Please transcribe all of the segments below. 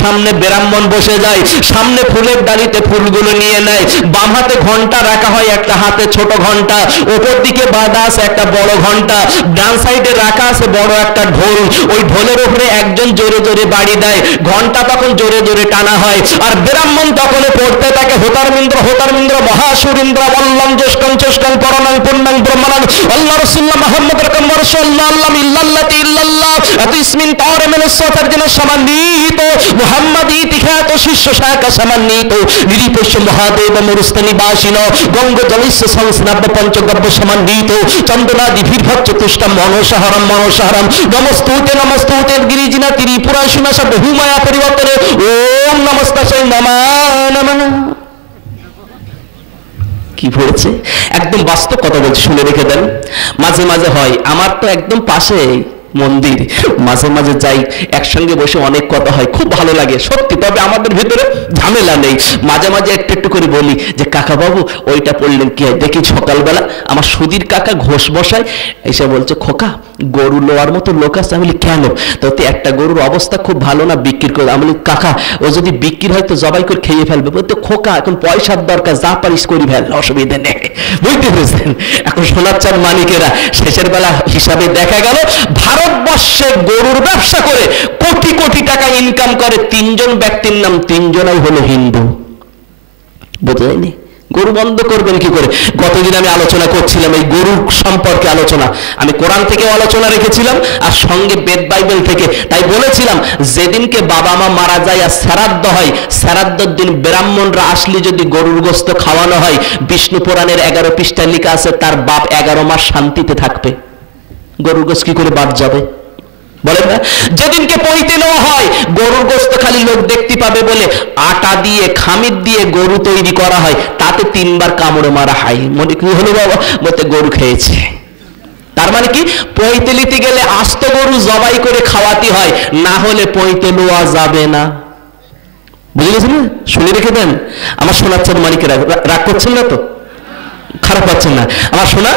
সামনে ব্রাহ্মণ বসে যায়, সামনে ফুলের ডালিতে ফুলগুলো নিয়ে নেয়, বাম হাতে ঘন্টা রাখা হয়, একটা হাতে ছোট ঘন্টা, ওপর দিকে বাঁধা আছে একটা বড় ঘন্টা, ডান সাইডে রাখা আছে বড় একটা ঢোল, ওই ঢোলের উপরে একজন জোরে জোরে বাড়ি দেয়, ঘন্টা তখন জোরে জোরে টানা হয়, আর ব্রাহ্মণ তখন পড়তে থাকে হোতারমিন্দ্র হোতারমিন্দ্র মহাসুরিন্দ্র বল্লম জ্যেষ্ঠং চেষ্টং পরণং পূর্ণং ব্রহ্মণং আল্লাহ রাসূলুল্লাহ মুহাম্মদ রাকাম রাসূলুল্লাহ আল্লাহ ইল্লাল্লাতি ইল্লাল্লাহ আতিসমিন তাওরামিনাস সাতারদিন সমান্বিত মুহাম্মাদি তিখাত শিষ্য শাখা সমান্বিত নিরিপস্য মহাদেব মরুস্তানি বাসিন গঙ্গ জলিস্য সংস্নাব্য পঞ্চগব্য সমান্বিত চন্দনাদি ভীরভৎ চতুষ্টম মনসাহরম মনসাহরম নমস্তুতে নমস্তুতে গিরিজিনা ত্রিপুরা সুনাশা বহুমায়া পরিবর্তনে ওম নমস্তায় নমা নমঃ। কি পড়েছে? একদম বাস্তব কথা বলছে, শুনে রেখে দেন। মাঝে মাঝে হয়, আমার তো একদম পাশে মন্দির, মাঝে মাঝে যাই, একসঙ্গে বসে অনেক কথা হয়, খুব ভালো লাগে সত্যি। তবে আমাদের ভিতরে ঝামেলা নেই, মাঝে মাঝে একটু একটু করে বলি যে কাকা বাবু ওইটা পড়লেন কি হয়। দেখি সকালবেলা আমার সুধীর কাকা ঘোষ বসায় এসে বলছে খোকা গরু লোয়ার মতো লোক আছে। আমি বলি কেন? তো একটা গরুর অবস্থা খুব ভালো না, বিক্রি করে। আমি বলি কাকা ও যদি বিক্রি হয় তো জবাই করে খেয়ে ফেলবে। বলতে খোকা এখন পয়সার দরকার, যা পারিস করি ফেল, অসুবিধা নেই। বুঝতে পেরেছেন? এখন সোনার চাঁদ মানিকেরা শেষের বেলা হিসাবে দেখা গেল ভারতবর্ষে গরুর ব্যবসা করে কোটি কোটি টাকা ইনকাম করে তিনজন ব্যক্তির নাম, তিনজনাই হলো হিন্দু। বোঝা যায়নি? গরু বন্ধ করবেন কি করে? গতদিন আমি আলোচনা করছিলাম এই গরুর সম্পর্কে আলোচনা, আমি কোরআন থেকেও আলোচনা রেখেছিলাম আর সঙ্গে বেদ বাইবেল থেকে। তাই বলেছিলাম যেদিনকে বাবা মা মারা যায় আর শ্রাদ্ধ হয়, শ্রাদ্ধের দিন ব্রাহ্মণরা আসলে যদি গরুর গোস্ত খাওয়ানো হয়, বিষ্ণু পুরাণের 11 পৃষ্ঠায় লেখা আছে তার বাপ 11 মাস শান্তিতে থাকবে। গরুর গোস্ত কি করে বাদ যাবে বলেন না? যেদিনকে পইতে নেওয়া হয় গরুর গোস্ত খালি লোক দেখতে পাবে বলে আটা দিয়ে খামির দিয়ে গরু তৈরি করা হয়, তাতে 3 বার কামড়ে মারা হয়। মনে কি হলো বাবা? বলতে গরু খেয়েছে। তার মানে কি পইতে নিতে গেলে আস্ত গরু জবাই করে খাওয়াতে হয়, না হলে পইতে নেওয়া যাবে না। বুঝে গেছেন? শুনে রেখে দেন আমার শোনার চাঁদ মানিকেরা, রাগ করছেন না তো? খারাপ পাচ্ছেন না আমার শোনা?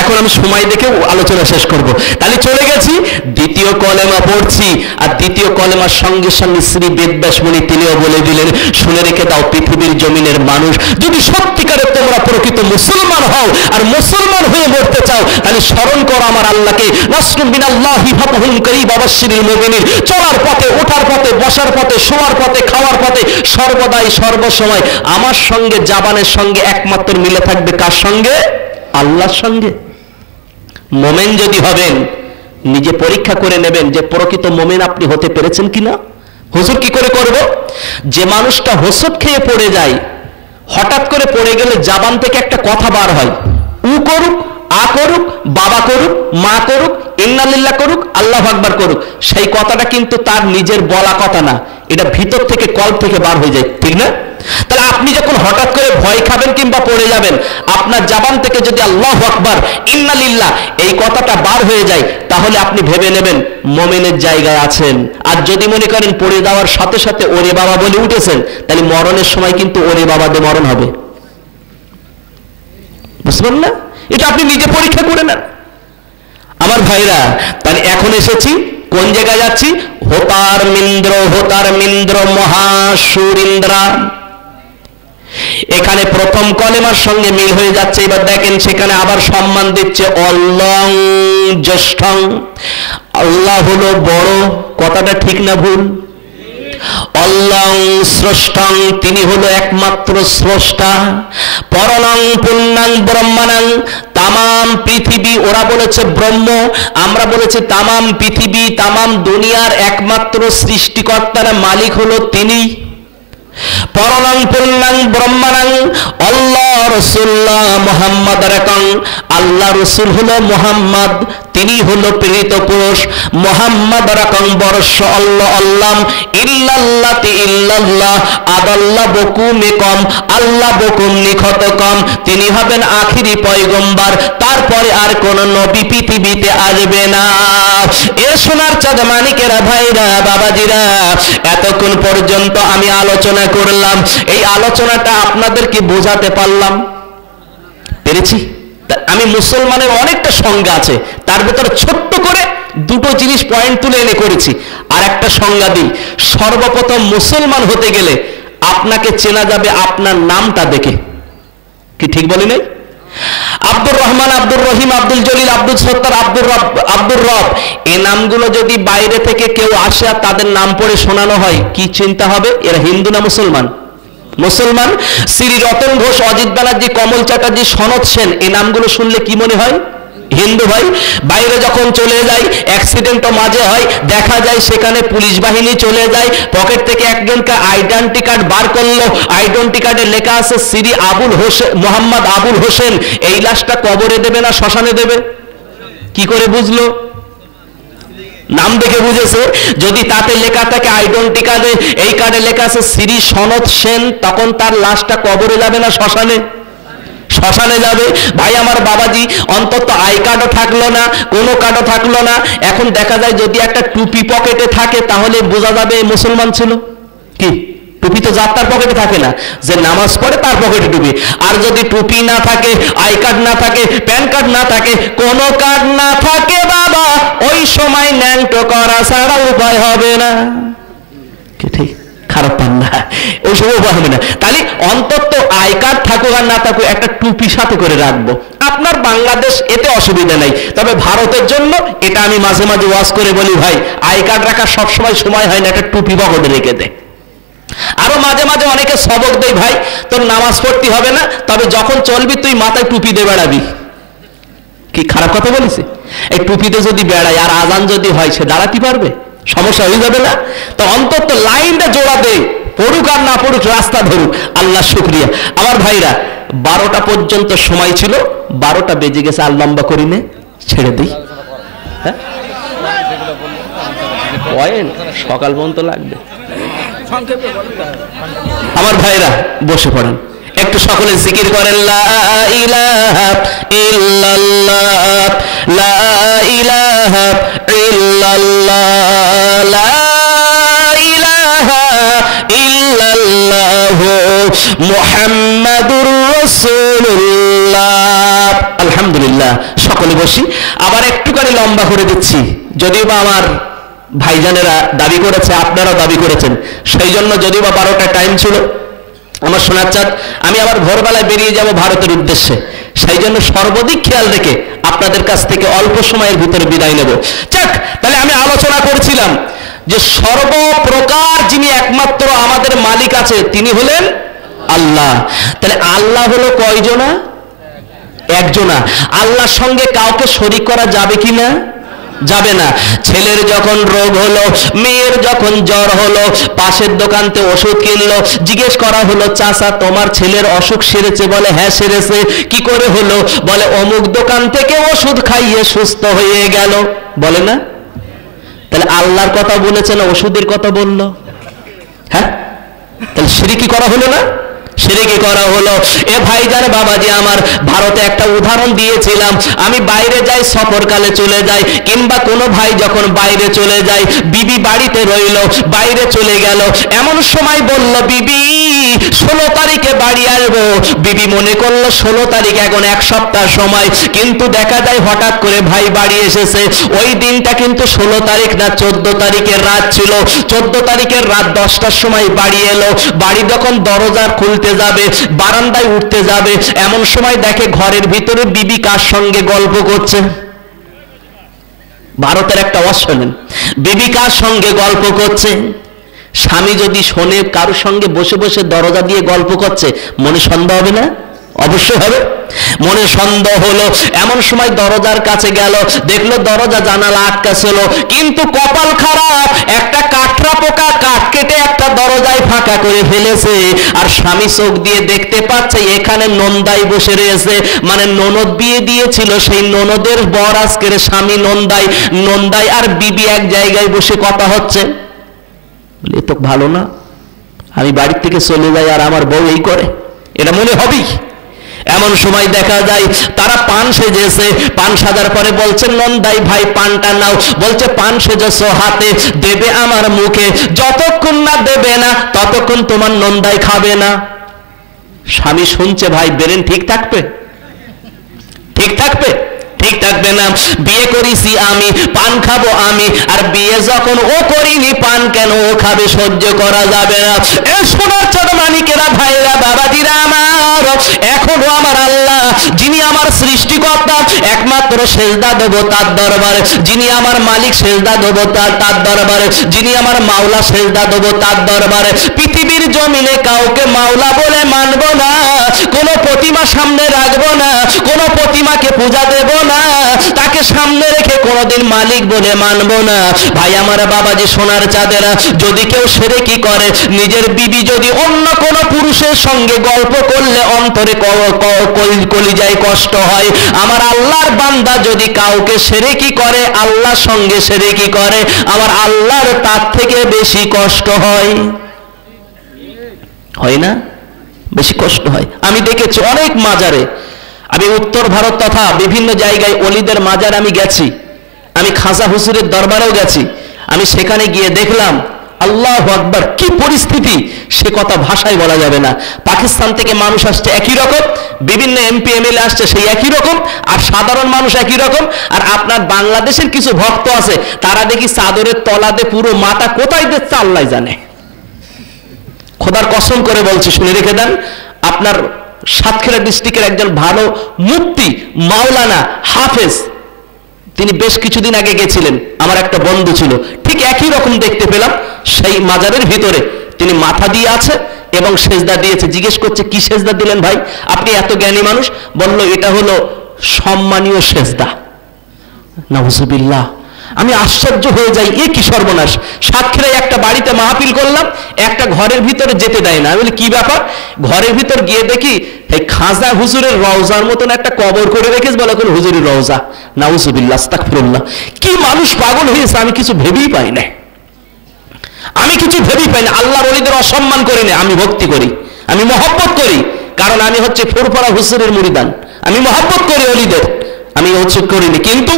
এখন আমি সময় দেখে আলোচনা শেষ করব। তাহলে চলে গেছি দ্বিতীয় কলেমা পড়ছি, আর দ্বিতীয় কলেমার সঙ্গে সঙ্গে শ্রী বেদব্যাস মুনি তিনিও বলে দিলেন শুনে রেখে দাও পৃথিবীর জমিনের মানুষ, যদি সত্যিকারে তোমরা প্রকৃত মুসলমান হও আর মুসলমান হয়ে মরতে চাও তাহলে স্মরণ করো আমার আল্লাহকে। নাসরুম মিনাল্লাহি ফাতহুন করিব ওয়াবাশশিরিল মুমিনিন। চলার পথে, ওঠার পথে, বসার পথে, শোয়ার পথে, খাওয়ার পথে, সর্বদাই সর্বসময় আমার সঙ্গে জাবানের সঙ্গে একমাত্র মিলে থাকবে কার সঙ্গে? আল্লাহর সঙ্গে। মোমেন যদি হবেন নিজে পরীক্ষা করে নেবেন যে প্রকৃত মোমেন আপনি হতে পেরেছেন কিনা। হুজুর কি করে করব? যে মানুষটা হোঁচট খেয়ে পড়ে যায়, হঠাৎ করে পড়ে গেলে জাবান থেকে একটা কথা বার হয়, উ করুক, আ করুক, বাবা করুক, মা করুক, ইন্নালিল্লাহ করুক, আল্লাহু আকবার করুক, সেই কথাটা কিন্তু তার নিজের বলা কথা না, এটা ভিতর থেকে কল থেকে বার হয়ে যায়, ঠিক না? তাহলে আপনি যখন হঠাৎ করে ভয় খাবেন কিংবা পড়ে যাবেন, আপনার জবান থেকে যদি আল্লাহু আকবার, ইন্নালিল্লাহ এই কথাটা বার হয়ে যায়, তাহলে আপনি ভেবে নেবেন মুমিনের জায়গায় আছেন। আর যদি মনে করেন পড়ে যাওয়ার সাথে সাথে ওরে বাবা বলে উঠেছেন, তাহলে মরণের সময় কিন্তু ওরে বাবা দিয়ে মরণ হবে। বুঝবেন না? এটা আপনি নিজে পরীক্ষা করে নেন আমার ভাইরা। তাহলে এখন এসেছি কোন জায়গায় যাচ্ছি? হোতার মিন্দ্র, হোতার মিন্দ্র মহাসুরিন্দ্রা। এখানে প্রথম কলেমার সঙ্গে মিল হয়ে যাচ্ছে। এবার দেখেন সেখানে আবার সম্মান দিচ্ছে অল্লং জ্যেষ্ঠং। আল্লাহ হলো বড়, কথাটা ঠিক না ভুল? অল্লং স্রষ্টাং, তিনি হলো একমাত্র স্রষ্টা। পরণং পুণ্যাং ব্রহ্মাণাং, তামাম পৃথিবী, ওরা বলেছে ব্রহ্ম, আমরা বলেছি তামাম পৃথিবী, তামাম দুনিয়ার একমাত্র সৃষ্টিকর্তার মালিক হলো তিনি। পরণং পুণ্যাং ব্রহ্মাণাং আল্লাহ রাসূলুল্লাহ মুহাম্মদ রাকাং, আল্লাহ রাসূল হলো মুহাম্মদ, তিনি হলো প্রেরিত পুরুষ। মুহাম্মদ রাকাং বর্ষ আল্লাহ আল্লাম ইল্লাল্লাতি ইল্লাল্লাহ আদাল্লাহ বকুমে কম, আল্লাহ বকুম নিখত কম, তিনি হবেন আখিরি পয়গম্বর, তারপরে আর কোন নবী পৃথিবীতে আসবে না। এ সোনার চাঁদ মানিকেরা, ভাইরা, বাবাজিরা, এতক্ষণ পর্যন্ত আমি আলোচনা করলাম, এই আলোচনাটা আপনাদেরকে বোঝাতে পারলাম? পেরেছি? আমি মুসলমানের অনেকটা সংজ্ঞা আছে, তার ভিতরে ছোট্ট করে দুটো জিনিস পয়েন্ট তুলে এনে করেছি। আর একটা সংজ্ঞা দিই, সর্বপ্রথম মুসলমান হতে গেলে আপনাকে চেনা যাবে আপনার নামটা দেখে। কি ঠিক বলি নাই? আব্দুর রহমান, আব্দুর রহিম, আব্দুল জলিল, আব্দুল সত্তার, আব্দুর রব, এই নামগুলো যদি বাইরে থেকে কেউ আসে আর তাদের নাম পড়ে শোনানো হয়, কি চিন্তা হবে? এরা হিন্দু না মুসলমান? মুসলমান। শ্রী রতন ঘোষ, অজিত ব্যানার্জি, কমল চ্যাটার্জি, সনৎ সেন, এই নামগুলো শুনলে কি মনে হয়? হিন্দু ভাই। বাইরে যখন চলে যায়, অ্যাক্সিডেন্টও মাঝে হয়, দেখা যায় সেখানে পুলিশ বাহিনী চলে যায়, পকেট থেকে একজনকে আইডেন্টি কার্ড বার করলো, আইডেন্টি কার্ডে লেখা আছে শ্রী আবুল হোসেন, মোহাম্মদ আবুল হোসেন। এই লাশটা কবরে দেবে না শ্মশানে দেবে? কি করে বুঝলো? নাম দেখে বুঝেছে। যদি তাতে লেখা থাকে আইডেন্টি কার্ডে, এই কার্ডে লেখা আছে শ্রী সনৎ সেন, তখন তার লাশটা কবরে যাবে না শ্মশানে? শ্মশানে যাবে। ভাই আমার বাবাজি, অন্তত আই কার্ডও থাকলো না, কোনো কার্ডও থাকলো না, এখন দেখা যায় যদি একটা টুপি পকেটে থাকে তাহলে বোঝা যাবে মুসলমান ছিল। কি টুপি তো যার তার পকেটে থাকে না, যে নামাজ পড়ে তার পকেটে টুপি। আর যদি টুপি না থাকে, আই কার্ড না থাকে, প্যান কার্ড না থাকে, কোনো কার্ড না থাকে বাবা, ওই সময় ন্যাংটো করা ছাড়া উপায় হবে না। কি ঠিক? খারাপ পান না, ওই সময় উপায় হবে না। তাহলে অন্তত আই কার্ড থাকুক আর না থাকুক, একটা টুপি সাথে করে রাখবো। আপনার বাংলাদেশ এতে অসুবিধা নাই, তবে ভারতের জন্য এটা আমি মাঝে মাঝে ওয়াজ করে বলি, ভাই আই কার্ড রাখার সবসময় সময় হয় না, একটা টুপি পকেটে রেখে দে। আরো মাঝে মাঝে অনেকে সবক দেয়, ভাই তোর নামাজ পড়তে হবে না, তবে যখন চলবি তুই মাথায় টুপি দিয়ে বেড়াবি। কি খারাপ কথা বলেছে? এই টুপিতে যদি বেড়ায় আর আজান যদি হয়, সে দাঁড়াতে পারবে? সমস্যা হয়ে যাবে না? তো অন্তত লাইনটা জোড়া দে, পড়ুক আর না পড়ুক রাস্তা ধরুক। আল্লাহ শুকরিয়া। আমার ভাইরা, 12টা পর্যন্ত সময় ছিল, 12টা বেজে গেছে, আর লম্বা করি নে, ছেড়ে দিই। হ্যাঁ, সকাল পর্যন্ত লাগবে। আমার ভাইরা বসে পড়েন, একটু সকলে জিকির করেন, লা ইলাহা ইল্লাল্লাহ, লা ইলাহা ইল্লাল্লাহ, লা ইলাহা ইল্লাল্লাহ, মুহাম্মাদুর রাসূলুল্লাহ। আলহামদুলিল্লাহ। সকলে বসি, আবার একটুখানি লম্বা করে দিচ্ছি, যদিও বা আমার ভাইজানেরা দাবি করেছে, আপনারাও দাবি করেছেন, সেই জন্য যদিও বা 12টা টাইম ছিল। আমার সোনার চাঁদ, আমি আবার ভোরবেলায় বেরিয়ে যাব ভারতের উদ্দেশ্যে, সেই জন্য সর্বাধিক খেয়াল রেখে আপনাদের কাছ থেকে অল্প সময়ের ভিতরে বিদায় নেব। যাক, তাহলে আমি আলোচনা করছিলাম যে সর্বপ্রকার যিনি একমাত্র আমাদের মালিক আছে, তিনি হলেন আল্লাহ। তাহলে আল্লাহ হলো কয়জনা? একজনা। আল্লাহর সঙ্গে কাউকে শরীক করা যাবে কিনা? যাবে না। ছেলের যখন রোগ হলো, মেয়ের যখন জ্বর হলো, পাশের দোকানতে ওষুধ কিনলো, জিজ্ঞেস করা হলো, চাচা তোমার ছেলের অসুখ সেরেছে? বলে হ্যাঁ সেরেছে। কি করে হলো? বলে অমুক দোকান থেকে ওষুধ খাইয়ে সুস্থ হয়ে গেল। বলে না? তাহলে আল্লাহর কথা বলেছে না ওষুধের কথা বললো? হ্যাঁ, তাহলে শিরকি করা হলো না? শিরকি করা হলো। এ ভাইজান বাবাজি আমার, ভারতে একটা উদাহরণ দিয়েছিলাম, আমি বাইরে যাই, সফরকালে চলে যাই, কিংবা কোনো ভাই যখন বাইরে চলে যায়, বিবি বাড়িতে রইল, বাইরে চলে গেল, এমন সময় বলল বিবি 16 তারিখে বাড়ি আসবো। বিবি মনে করলো 16 তারিখ, এখন 1 সপ্তাহ সময়, কিন্তু দেখা যায় হঠাৎ করে ভাই বাড়ি এসেছে। ওই দিনটা কিন্তু 16 তারিখ না, 14 তারিখের রাত ছিল। 14 তারিখের রাত 10টার সময় বাড়ি এলো। বাড়ি যখন দরজা খুলতে যাবে, বারান্দায় উঠতে যাবে, এমন সময় দেখে ঘরের ভিতরে বিবি কার সঙ্গে গল্প করছে। ভারতের একটা ওয়াজ শোনেন, বিবি কার সঙ্গে গল্প করছে। স্বামী যদি শোনে কারোর সঙ্গে বসে বসে দরজা দিয়ে গল্প করছে, মনে সন্দেহ হবে না? অবশ্যই হবে। মনে সন্দেহ হলো, এমন সময় দরজার কাছে গেল, দেখলো দরজা জানালা আটকা ছিল, কিন্তু কপাল খারাপ, একটা কাঠরা পোকা কাঠ কেটে একটা দরজায় ফাঁকা করে ফেলেছে। আর স্বামী চোখ দিয়ে দেখতে পাচ্ছে এখানে নন্দাই বসে রয়েছে, মানে ননদ বিয়ে দিয়েছিল, সেই ননদের বর আজকের স্বামী নন্দাই। নন্দাই আর বিবি এক জায়গায় বসে কথা হচ্ছে। বলে এ তো ভালো না, আমি বাড়ির থেকে চলে যাই আর আমার বউ এই করে, এটা মনে হবেই। এমন সময় দেখা যায় তারা পান সেজেছে, পান সাজার পরে বলছে নন্দাই ভাই পানটা নাও। বলছে পান সেজেছো হাতে, দেবে আমার মুখে, যতক্ষণ না দেবে না ততক্ষণ তোমার নন্দাই খাবে না। স্বামী শুনছে, ভাই ব্রেন ঠিক থাকবে? ঠিক থাকবে? ঠিক থাকবে না? বিয়ে করেছি আমি, পান খাবো আমি, আর বিয়ে যখন ও করিনি পান কেন ও খাবে? সহ্য করা যাবে না। এ সোনার চাঁদ মানিকেরা, ভাইরা, বাবাজিরা আমার, এখনো আমার আল্লাহ যিনি আমার সৃষ্টিকর্তা, একমাত্র সেজদা দেব তার দরবারে। যিনি আমার মালিক, সেজদা দেব তার দরবারে। যিনি আমার মাওলা, সেজদা দেব তার দরবারে। পৃথিবীর জমিনে কাউকে মাওলা বলে মানব না, কোনো প্রতিমা সামনে রাখবো না, কোনো প্রতিমাকে পূজা দেব না, তাকে সামনে রেখে কোনোদিন মালিক বলে মানব না। ভাই আমার, বাবাজি, সোনার চাঁদেরা, যদি কেউ শিরকি করে, নিজের বিবি যদি অন্য কোনো পুরুষের সঙ্গে গল্প করলে অন্তরে কলিজায় কষ্ট হয়। আমার আল্লাহর বান্দা যদি কাউকে শিরকি করে, আল্লাহর সঙ্গে শিরকি করে, আমার আল্লাহর তার থেকে বেশি কষ্ট হয়। হয় না? বেশি কষ্ট হয়। আমি দেখেছি অনেক মাজারে, আমি উত্তর ভারত তথা বিভিন্ন জায়গায় অলিদের মাজারে আমি গেছি, আমি খাজা হুজুরের দরবারেও গেছি। আমি সেখানে গিয়ে দেখলাম, আল্লাহু আকবার, কি পরিস্থিতি সে কথা ভাষায় বলা যাবে না। পাকিস্তান থেকে মানুষ আসছে একই রকম, বিভিন্ন এমপি এমএলএ আসছে সেই একই রকম, আর সাধারণ মানুষ একই রকম। আর আপনার বাংলাদেশের কিছু ভক্ত আছে, তারা দেখি চাদরের তলাতে পুরো মাথা কোথায় দিচ্ছে আল্লাহ জানে। খোদার কসম করে বলছি, শুনে রেখে দেন, আপনার সাতক্ষীরা ডিস্ট্রিক্টের একজন ভালো মুফতি মাওলানা হাফেজ, তিনি বেশ কিছুদিন আগে গেছিলেন, আমার একটা বন্ধু ছিল, ঠিক একই রকম দেখতে পেলাম সেই মাজারের ভিতরে তিনি মাথা দিয়ে আছে এবং সেজদা দিয়েছে। জিজ্ঞেস করছে, কি সেজদা দিলেন ভাই, আপনি এত জ্ঞানী মানুষ? বলল, এটা হলো সম্মানীয় সেজদা। নাউজুবিল্লাহ। আমি আশ্চর্য হয়ে যাই, এ কি সর্বনাশ। সাতক্ষীরায় একটা বাড়িতে মাহফিল করলাম, একটা ঘরের ভিতরে যেতে দেয় না। আমি বলি, কি ব্যাপার? ঘরের ভিতর গিয়ে দেখি এই খাজা হুজুরের রওজার মতন একটা কবর করে রেখেছে, বলে কোন হুজুরের রওজা। নাউজুবিল্লাহ, আস্তাগফিরুল্লাহ। কি মানুষ পাগল হয়েছে, আমি কিছু ভেবেই পাই না, আমি কিছু ভেবেই পাই না। আল্লাহর ওলিদের অসম্মান করি না, আমি ভক্তি করি, আমি মহব্বত করি, কারণ আমি হচ্ছে ফুরফুরা হুজুরের মুরিদান, আমি মহব্বত করি ওলিদের, আমি হচ্ছে করিনি। কিন্তু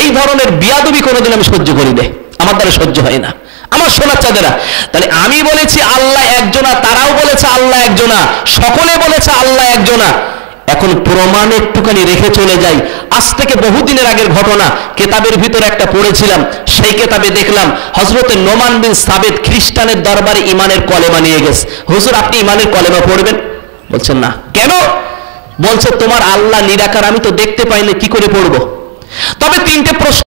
এই ধরনের বিয়াদবি কোনোদিন আমি সহ্য করি না, আমার দ্বারা সহ্য হয় না। আমার সোনার চাঁদেরা, তাহলে আমি বলেছি আল্লাহ একজনা, তারাও বলেছে আল্লাহ একজনা, সকলে বলেছে আল্লাহ একজনা। এখন প্রমাণ একটুখানি রেখে চলে যাই। আজ থেকে বহুদিনের আগের ঘটনা, কেতাবের ভিতরে একটা পড়েছিলাম, সেই কেতাবে দেখলাম হযরতে নোমান বিন সাবিত খ্রিস্টানের দরবারে ইমানের কলেমা নিয়ে গেছে। হুজুর, আপনি ইমানের কলেমা পড়বেন? বলছেন না। কেন? বলছে, তোমার আল্লাহ নিরাকার, আমি তো দেখতে পাই না, কি করে পড়বো? তবে তিনটে প্রশ্ন